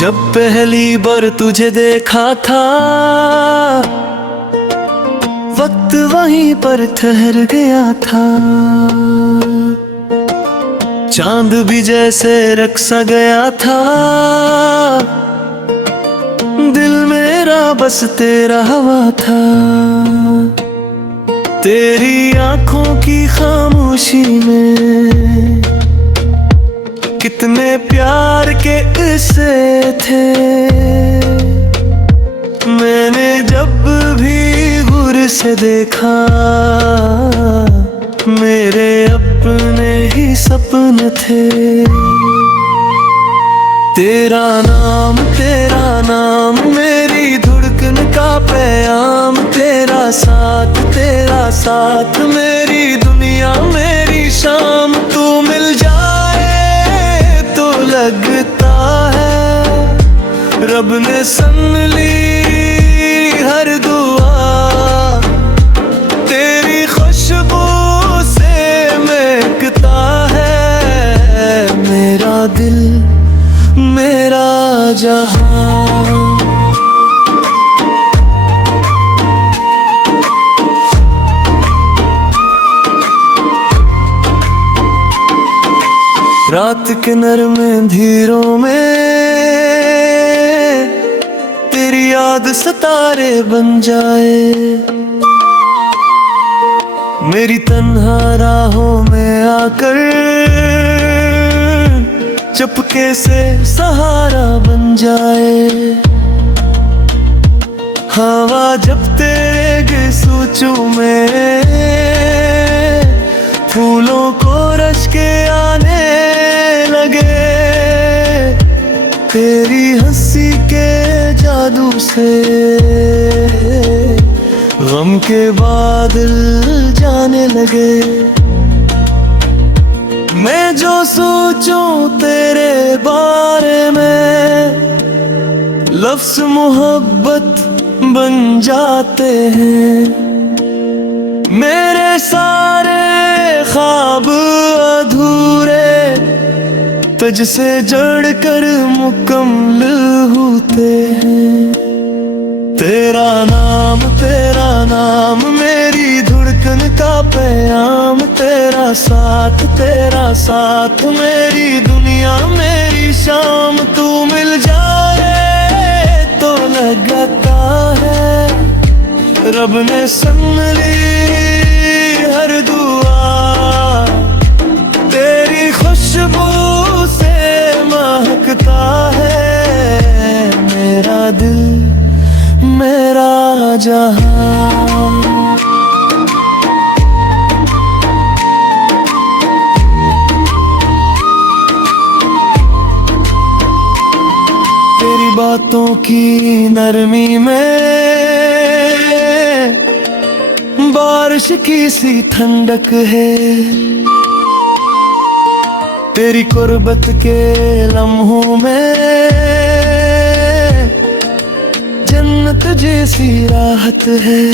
जब पहली बार तुझे देखा था वक्त वहीं पर ठहर गया था। चांद भी जैसे रक्सा गया था। दिल मेरा बस तेरा हवा था। तेरी आंखों की खामोशी में कितने प्यार के किस्से थे। मैंने जब भी गुर से देखा मेरे अपने ही सपने थे। तेरा नाम मेरी धड़कन का पैगाम। तेरा साथ मेरी दुनिया मेरी शाम। तू मिल जाए तो लगता है रब ने सुन ली हर दुआ। तेरी खुशबू से महकता है मेरा दिल मेरा जहां। रात के नरमे अंधेरों में तेरी याद सितारे बन जाए। मेरी तन्हा राहों में आकर चुपके से सहारा बन जाए। हवा जब तेरे गिसू चूमे फूलों को रच के आने लगे। तेरी हंसी के जादू से गम के बादल जाने लगे। मैं जो सोचूं तेरे बारे में लफ्ज़ मोहब्बत बन जाते हैं। मेरे सारे ख्वाब अधूरे तुझसे जुड़कर मुकम्मल होते हैं। तेरा नाम मेरी धड़कन का पैगाम। तेरा साथ मेरी दुनिया मेरी शाम। तू मिल जाए तो लगता है रब ने सुन ली हर दुआ। तेरी खुशबू से महकता है मेरा दिल मेरा जहां। तेरी बातों की नरमी में बारिश की सी ठंडक है। तेरी कुर्बत के लम्हों में जन्नत जैसी राहत है।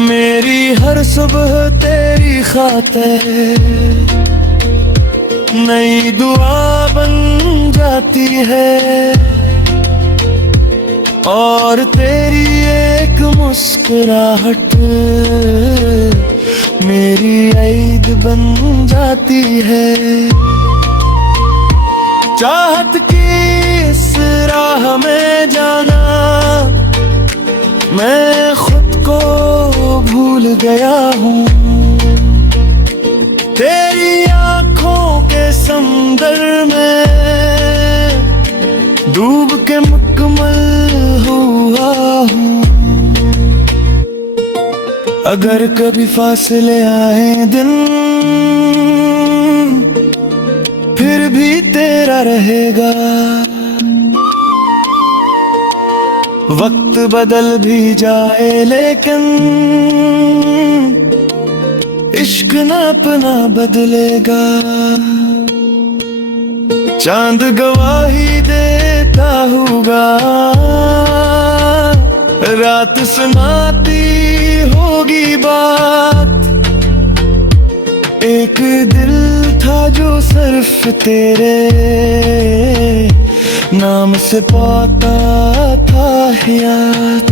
मेरी हर सुबह तेरी खातिर नई दुआ बन जाती है। और तेरी एक मुस्कुराहट मेरी ईद बन जाती है। चाहत की इस राह में जाना मैं खुद को भूल गया हूँ। तेरी आँखों के समंदर में डूब के मुकम्मल हुआ हूँ। अगर कभी फासले आए दिन फिर भी तेरा रहेगा। वक्त बदल भी जाए लेकिन इश्क ना अपना बदलेगा। चांद गवाही देता होगा रात सुनाती होगी बात। एक दिल था जो सिर्फ तेरे नाम से पाता था याद।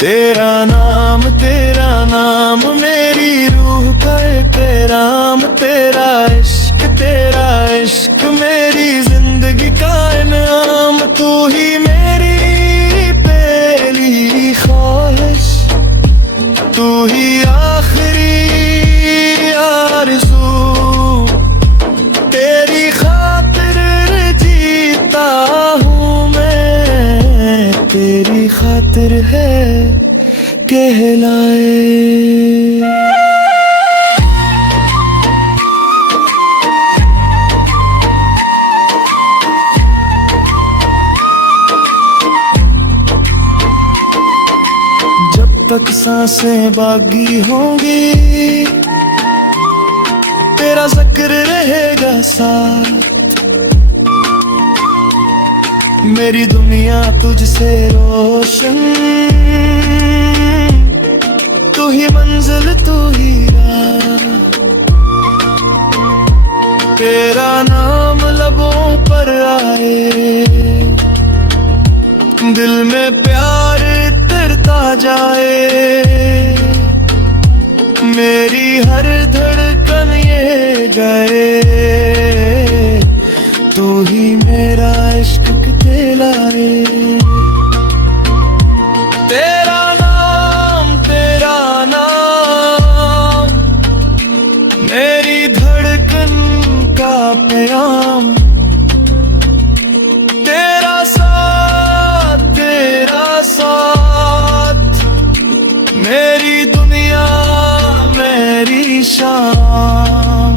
तेरा नाम मेरी रूह का पैगाम, तेरा इश्क मेरी जिंदगी का इनाम। तू ही मेरी पहली ख्वाहिश, तू ही आखिरी आरज़ू। तेरी खातिर जीता हूँ मैं, तेरी खातिर है कहलाए। जब तक सांसें बाकी होंगी तेरा जिक्र रहेगा साथ। मेरी दुनिया तुझसे रोशन, तू ही मंजिल तू ही राह। तेरा नाम लबों पर आए, दिल में प्यार उतरता जाए। मेरी हर धड़कन ये गए, तू ही मेरा इश्क कहलाए। तेरा नाम मेरी धड़कन का प्याम। तेरा साथ मेरी दुनिया मेरी शाम।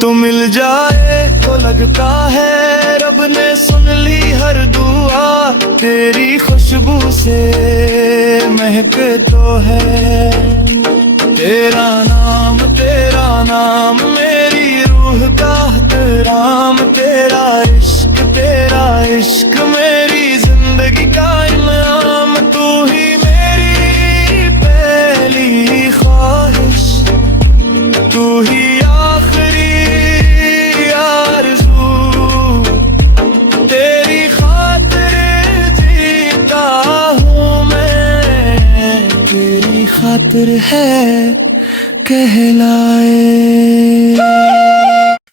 तू मिल जाए तो लगता है रब ने सुन ली हर दुआ। तेरी खुशबू से महके तो है तेरा नाम मेरी रूह का एहतराम। तेरा इश्क मेरी जिंदगी का इनाम। तू ही मेरी पहली ख्वाहिश, तू ही आखिरी आरज़ू। तेरी खातिर जीता हूँ मैं, तेरी खातिर है कहलाए।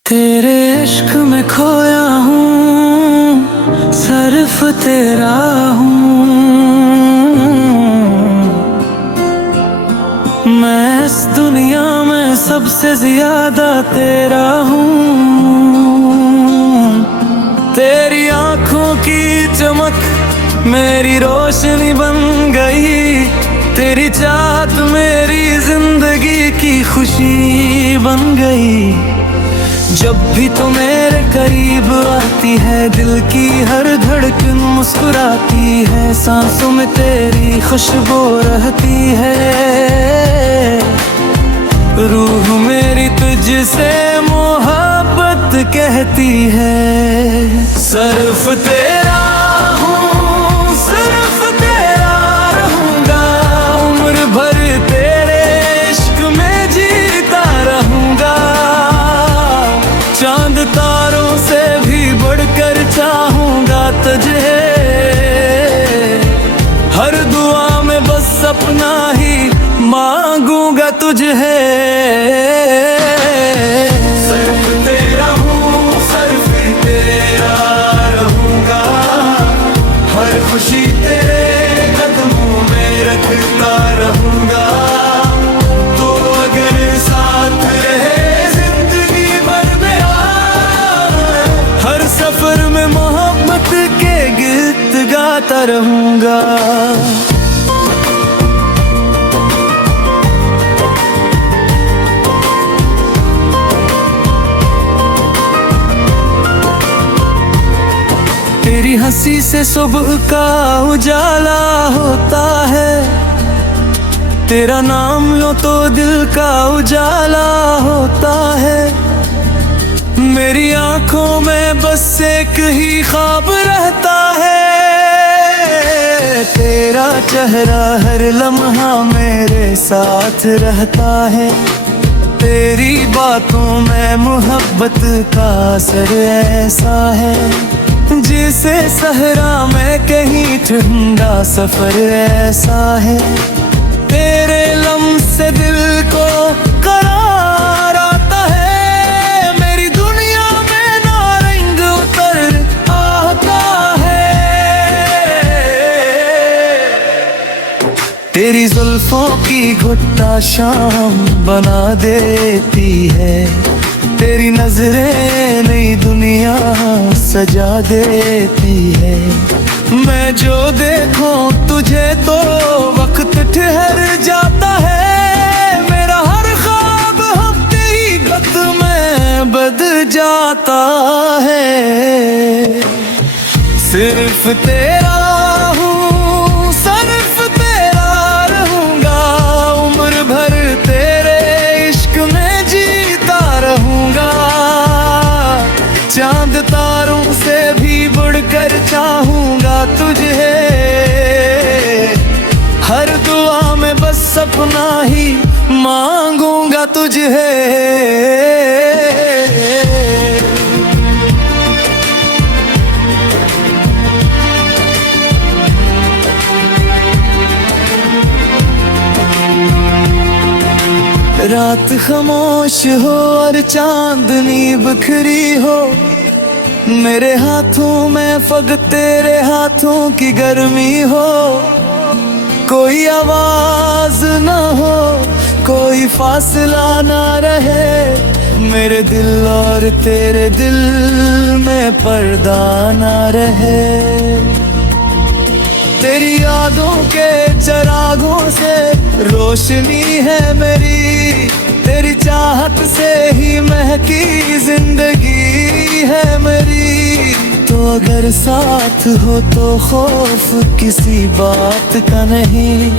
तेरे इश्क में खोया हूँ, सिर्फ तेरा हूँ मैं। इस दुनिया में सबसे ज्यादा तेरा हूँ। तेरी आंखों की चमक मेरी रोशनी बन गई। तेरी चाहत मेरी जिंदगी की खुशी बन गई। जब भी तू मेरे करीब आती है, दिल की हर धड़कन मुस्कुराती है। सांसों में तेरी खुशबू रहती है। रूह मेरी तुझसे मोहब्बत कहती है। सिर्फ तेरा हूँ, सिर्फ तेरा रहूँगा। उम्र भर तेरे इश्क में जीता रहूँगा। चांद तारों से भी बढ़कर चाहूँगा तुझे। हर दुआ में बस अपना ही मांगूंगा तुझे। सिर्फ तेरा हूँ, सिर्फ तेरा रहूँगा। हर खुशी तेरे कदमों में रखता रहूँगा। तो अगर साथ रहे जिंदगी भर में, हर सफर में मोहब्बत के गीत गाता रहूँगा। तेरी हंसी से सुबह का उजाला होता है। तेरा नाम लो तो दिल का उजाला होता है। मेरी आंखों में बस एक ही ख्वाब रहता है। तेरा चेहरा हर लम्हा मेरे साथ रहता है। तेरी बातों में मोहब्बत का असर ऐसा है जिसे सहरा में कहीं ठंडा सफर ऐसा है। तेरे लम्स से दिल को करार आता है, मेरी दुनिया में नारंग उतर आता है। तेरी जुल्फों की घुट्टा शाम बना देती है, तेरी नजरें नई दुनिया सजा देती है। मैं जो देखूं तुझे तो वक्त ठहर जाता है, मेरा हर ख्वाब हकीकत में बदल जाता है। सिर्फ तेरा हूँ, सिर्फ तेरा रहूंगा, उम्र भर तेरे इश्क में जीता रहूंगा। चांद तारों से भी बढ़कर चाहूंगा तुझे, हर दुआ में बस सपना ही मांगूंगा तुझे। रात खामोश हो और चांदनी बिखरी हो, मेरे हाथों में फकत तेरे हाथों की गर्मी हो। कोई आवाज ना हो, कोई फासला ना रहे, मेरे दिल और तेरे दिल में पर्दा ना रहे। तेरी यादों के चिरागों से रोशनी है मेरी, तेरी चाहत से ही महकी जिंदगी है मेरी। तो अगर साथ हो तो खौफ किसी बात का नहीं,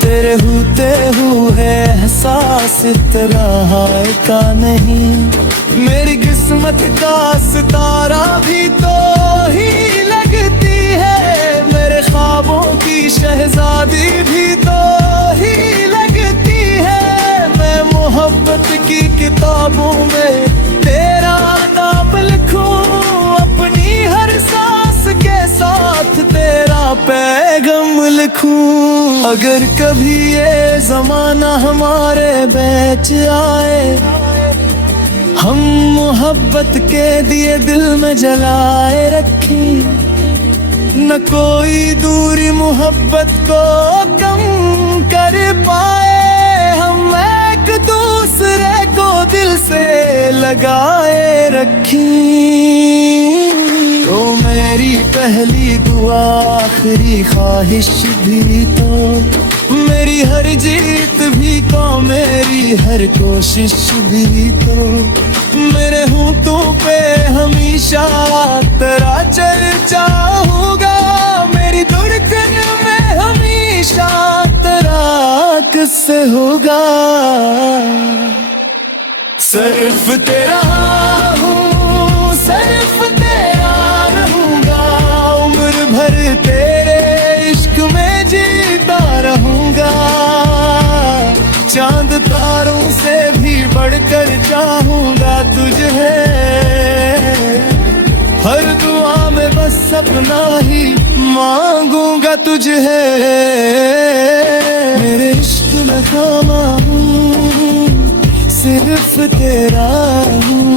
तेरे होते हुए एहसास तन्हाई का नहीं। मेरी किस्मत का सितारा भी तो ही लगती है, मेरे ख्वाबों की शहजादी भी तो ही लगती है। मैं मोहब्बत की किताबों में तेरा नाम लिखूं, अपनी हर सांस के साथ तेरा पैगाम लिखूं। अगर कभी ये जमाना हमारे बीच आए, हम मोहब्बत के दिए दिल में जलाए रखें, न कोई दूरी मोहब्बत को कम कर पाए। हम एक दूसरे को दिल से लगाए रखें। तो मेरी पहली दुआ आखिरी ख्वाहिश भी तो, मेरी हर जीत भी तो, मेरी हर कोशिश भी तो, मेरे होंठों पे हमेशा तेरा चर्चा होगा, मेरी धड़कन में हमेशा तेरा किस्से होगा। सिर्फ तेरा हूँ, सिर्फ तेरा रहूंगा, उम्र भर तेरे इश्क में जीता रहूंगा। चांद तारों से भी बढ़कर चाहूंगा तुझे, हर दुआ में बस सपना ही मांगूंगा तुझे। मेरे इश्क में खामा हूँ, सिर्फ तेरा हूँ।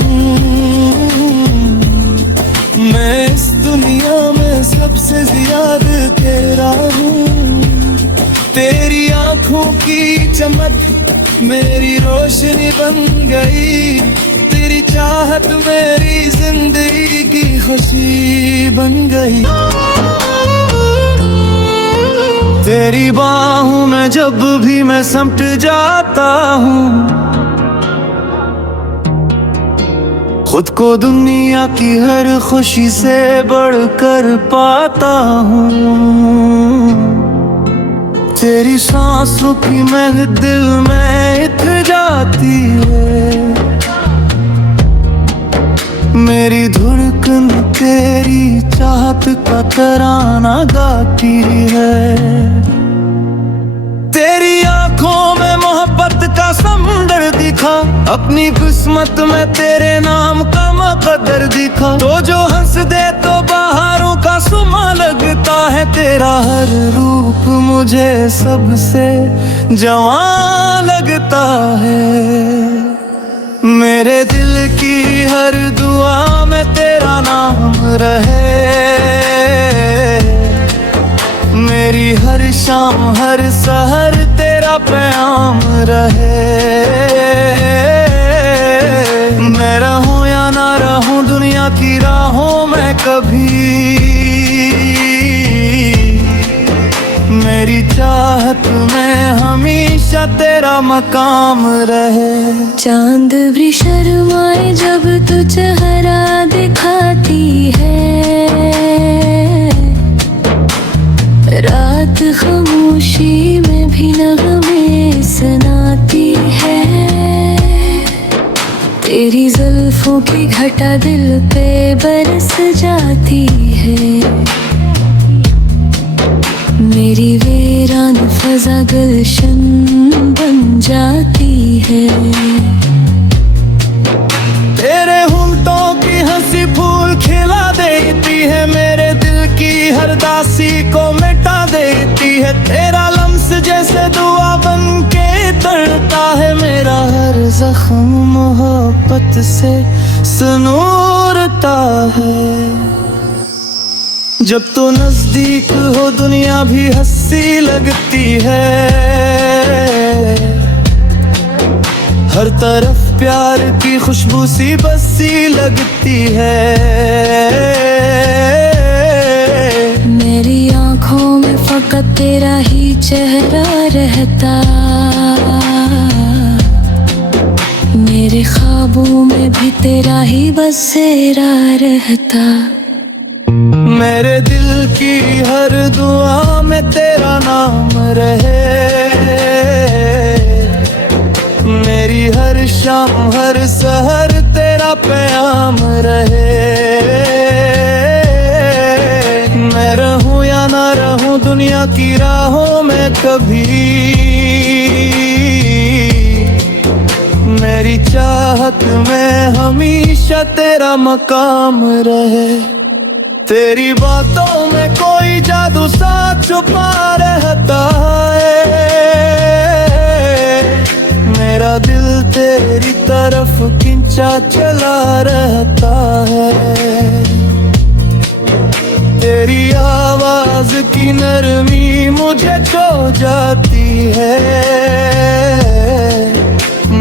मैं इस दुनिया में सबसे ज्यादा तेरा हूँ। तेरी आंखों की चमक मेरी रोशनी बन गई, तेरी चाहत मेरी जिंदगी की खुशी बन गई। तेरी बाहों में जब भी मैं समट जाता हूँ, खुद को दुनिया की हर खुशी से बढ़कर पाता हूँ। तेरी सांसों की महक दिल में इत्र जाती है, मेरी धड़कन तेरी चाहत का तराना गाती है। तेरी आंखों में मोहब्बत का समंदर दिखा, अपनी किस्मत में तेरे नाम का मकदर दिखा। तो जो हंस दे तो बहारों का सुमा लगता है, तेरा हर रूप मुझे सबसे जवां लगता है। मेरे दिल की हर दुआ में तेरा नाम रहे, मेरी हर शाम हर सहर तेरा प्याम रहे। मैं रहूं या ना रहूं दुनिया की राहों में कभी, मेरी चाहत में हमेशा तेरा मकाम रहे। चांद भी शर्माए जब तू चेहरा दिखाती है, रात खामोशी में भी नगमे सुनाती है। तेरी जुल्फों की घटा दिल पे बरस जाती है, मेरी वीरान फजा गुलशन बन जाती है। तेरे होंठों की हंसी फूल खिला देती है, मेरे दिल की हर दासी को मिटा देती है। तेरा लम्स जैसे दुआ बन के तड़ता है, मेरा हर जख्म मोहब्बत से सुनूरता है। जब तो नजदीक हो दुनिया भी हंसी लगती है, हर तरफ प्यार की खुशबू सी बसी लगती है। मेरी आंखों में फकत तेरा ही चेहरा रहता, मेरे ख्वाबों में भी तेरा ही बसेरा रहता। मेरे दिल की हर दुआ में तेरा नाम रहे, मेरी हर शाम हर सहर तेरा प्याम रहे। मैं रहूं या ना रहूं दुनिया की राहों में कभी, मेरी चाहत में हमेशा तेरा मकाम रहे। तेरी बातों में कोई जादू सा छुपा रहता है, मेरा दिल तेरी तरफ खिंचा चला रहता है। तेरी आवाज की नरमी मुझे छो जाती है,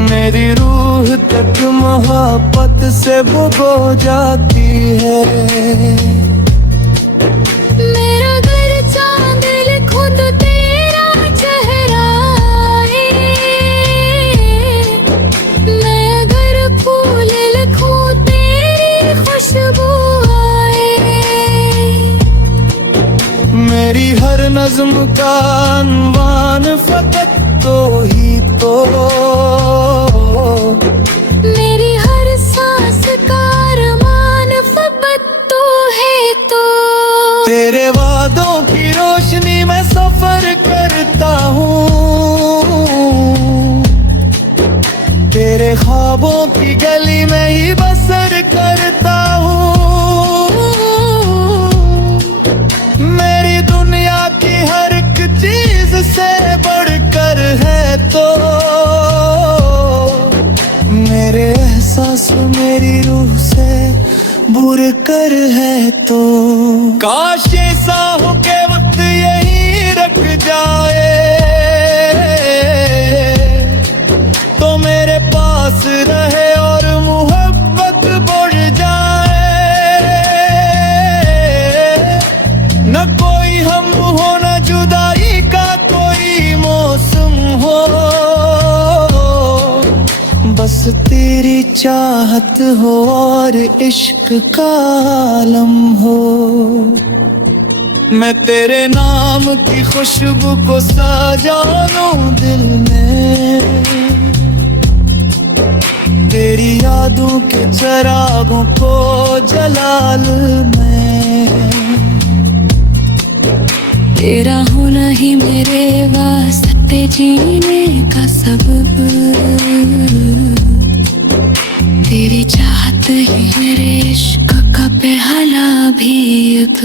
मेरी रूह तक मोहब्बत से भुगो जाती है। मेरा घर चांद लिखूं तो तेरा चेहरा आए, मैं अगर फूल लिखूं तेरी खुशबू आए। मेरी हर नज्म का अनवान फकत तो ही तो, मेरी हर सांस का अरमान फकत तो है तो। तेरे वादों की रोशनी में सफर करता हूँ, तेरे ख्वाबों की गली में ही बसर करता हूँ। मेरी दुनिया की हर एक चीज से बढ़कर है तो, मेरे एहसास मेरी रूह से बुर कर है तो। काश ऐसा हो के वक्त यही रख जाए, तो मेरे पास रहे और मोहब्बत बढ़ जाए। न कोई हम हो न जुदाई का कोई मौसम हो, बस तेरी चाहत हो और इश्क का आलम हो। मैं तेरे नाम की खुशबू को सजाऊं दिल में, तेरी यादों के चिरागों को जलाल में। तेरा होना ही मेरे वास्ते जीने का सबब, साथ ही मेरे इश्क का पहला भी युद्ध।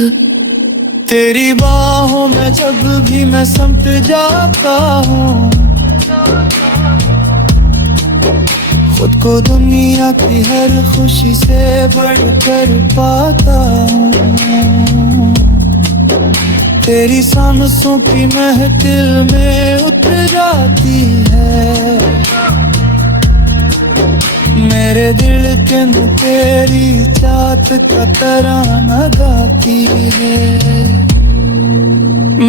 तेरी बाहों में जब भी मैं समट जाता हूँ, खुद को दुनिया की हर खुशी से बढ़कर पाता हूँ। तेरी सांसों की महफिल में उतर जाती है, मेरे दिल के अंदर तेरी चाहत का तराना गाती है।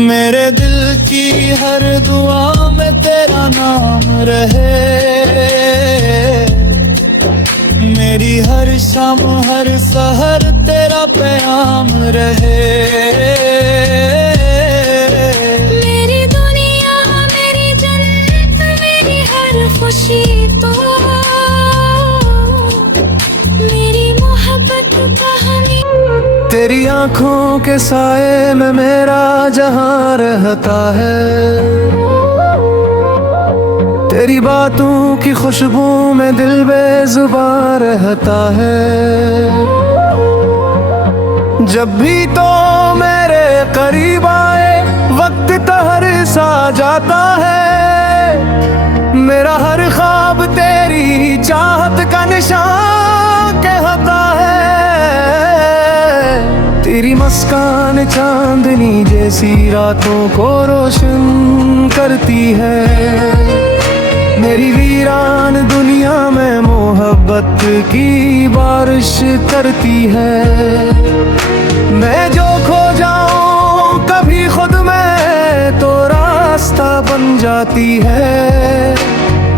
मेरे दिल की हर दुआ में तेरा नाम रहे, मेरी हर शाम हर सहर तेरा पैगाम रहे। मेरी दुनिया मेरी जन्नत मेरी हर खुशी तो मेरी मोहब्बत कहानी। तेरी आंखों के साए में मेरा जहां रहता है, तेरी बातों की खुशबू में दिल बेजुबान रहता है। जब भी तो मेरे करीब आए वक्त तहर सा जाता है, मेरा हर ख्वाब तेरी चाहत का निशान कहता है। तेरी मुस्कान चांदनी जैसी रातों को रोशन करती है, मेरी वीरान दुनिया में मोहब्बत की बारिश करती है। मैं जो खो जाऊं कभी खुद में तो रास्ता बन जाती है,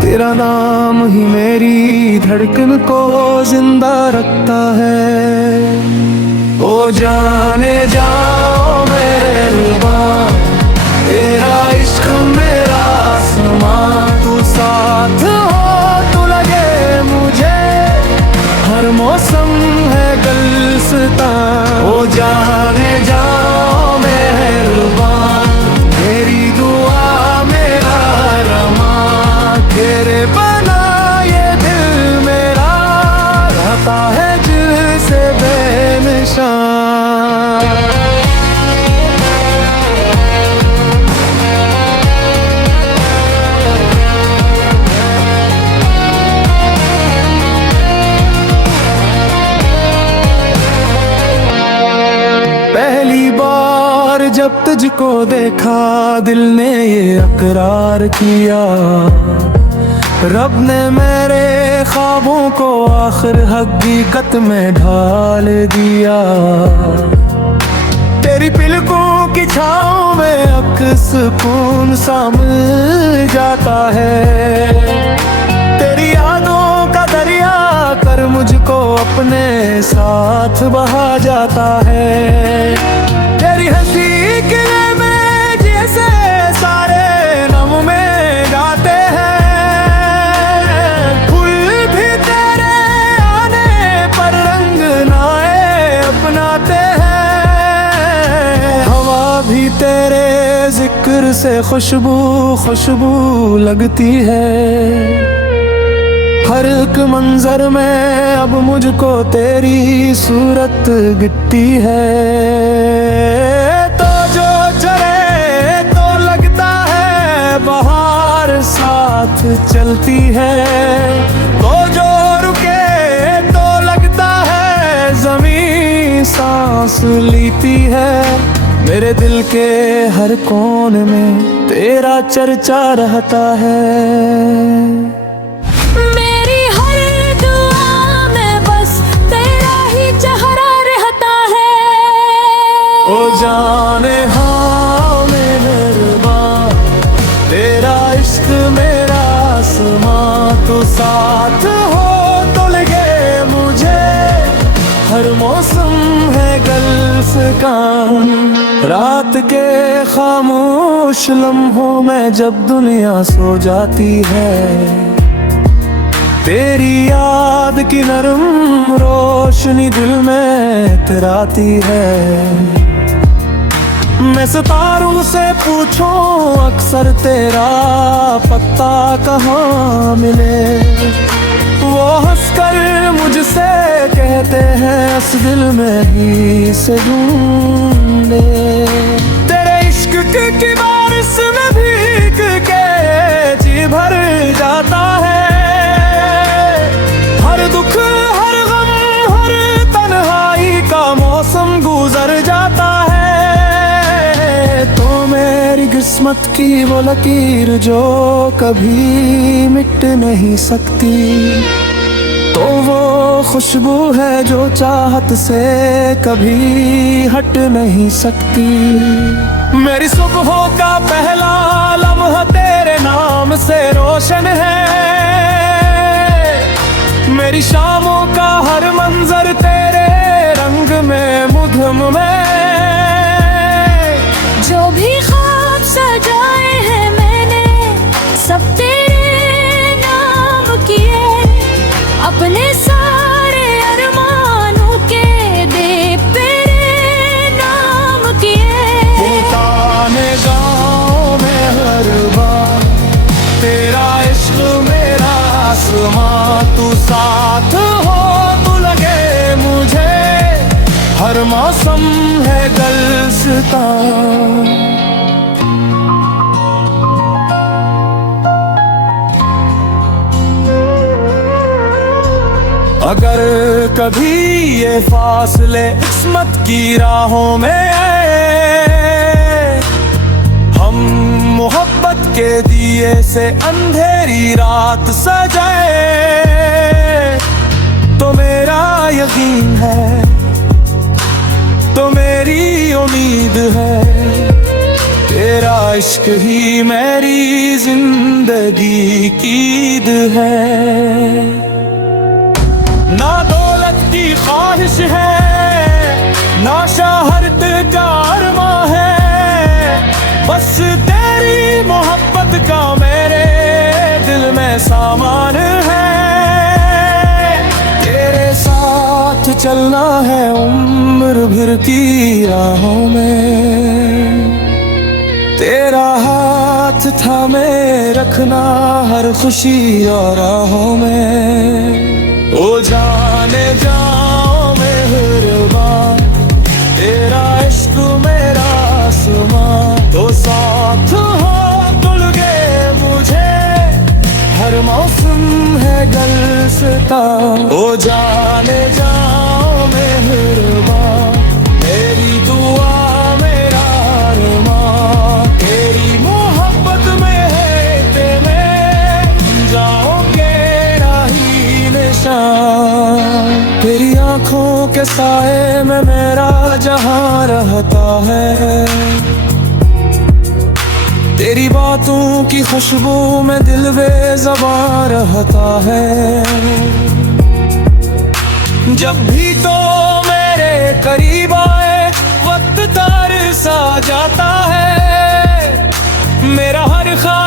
तेरा नाम ही मेरी धड़कन को जिंदा रखता है। ओ जाने जाओ मेरे रुबा, तेरा इश्क मेरा आसमां, तू साथ हो तो लगे मुझे हर मौसम है गुलस्तां। ओ जाने जाओ मेहरबान, तेरी दुआ मेरा रमा, तेरे बना ये दिल मेरा रहता है दिल से बेनिशान। पहली बार जब तुझको देखा दिल ने ये अकरार किया, रब ने मेरे ख्वाबों को आखिर हकीकत में ढाल दिया। तेरी पलकों की छाँव में अक्स सुकून सा मिल जाता है, तेरी यादों का दरिया कर मुझको अपने साथ बहा जाता है। तेरी हंसी के में जैसे सारे नम में गाते हैं, फूल भी तेरे आने पर रंग नाए अपनाते हैं, हवा भी तेरे जिक्र से खुशबू खुशबू लगती है। हर एक मंजर में अब मुझको तेरी सूरत गिरती है, तो जो चले तो लगता है बहार साथ चलती है, तो जो रुके तो लगता है जमीन सांस लेती है। मेरे दिल के हर कोन में तेरा चर्चा रहता है, मेरी हर दुआ में बस तेरा ही चेहरा रहता है। ओ जाने हाँ मेहरबान, तेरा इश्क मेरा आसमां, तू साथ हो तो लगे मुझे हर मौसम है गुलस्तां। रात के खामोश लम्हों में जब दुनिया सो जाती है, तेरी याद की नरम रोशनी दिल में इतराती है। मैं सितारों से पूछूं अक्सर तेरा पत्ता कहाँ मिले, वो हंसकर मुझसे कहते हैं इस दिल में ही से ढूंढे। तेरे इश्क की बारिश में भीग के जी भर जाता है। हर दुख हर गम हर तन्हाई का मौसम गुजर जाता है। तो मेरी किस्मत की वो लकीर जो कभी मिट नहीं सकती, तो वो खुशबू है जो चाहत से कभी हट नहीं सकती। मेरी सुबहों का पहला लम्हा तेरे नाम से रोशन है। मेरी शामों का हर मंजर तेरे रंग में मुधम में। जो भी ख्वाब सजाए हैं मैंने सब तेरे नाम किए। अपने सारे अरमानों के दे तेरे नाम किए। पुराने गाँव में हर बार तेरा इश्क मेरा आसमां, तू साथ हो तू लगे मुझे। हर मौसम है गुलसिता। अगर कभी ये फासले किस्मत की राहों में आए, हम मोहब्बत के दिए से अंधेरी रात सजाए, तो मेरा यकीन है, तो मेरी उम्मीद है, तेरा इश्क ही मेरी जिंदगी की ईद है। ना दौलत की ख्वाहिश है, ना शोहरत का अरमां है, बस तेरी मोहब्बत का मेरे दिल में सामान है। तेरे साथ चलना है उम्र भर की राहों में। तेरा हाथ थामे रखना हर खुशी और राहों में। ओ जाने जाओ मेहरबान, तेरा इश्क मेरा आसमां, तो साथ हो तुलगे मुझे। हर मौसम है गुलसिता। ओ जाने जाओ मेहरबान, तेरी दुआ मेरा अरमां, तेरी मोहब्बत में है तेरे जाओगे राही निशान। तेरी आंखों के साए में मेरा जहां रहता है। तेरी बातों की खुशबू में दिल बेज़बान रहता है। जब भी तो मेरे करीब आए वक्त तार सा जाता है। मेरा हर ख्वाब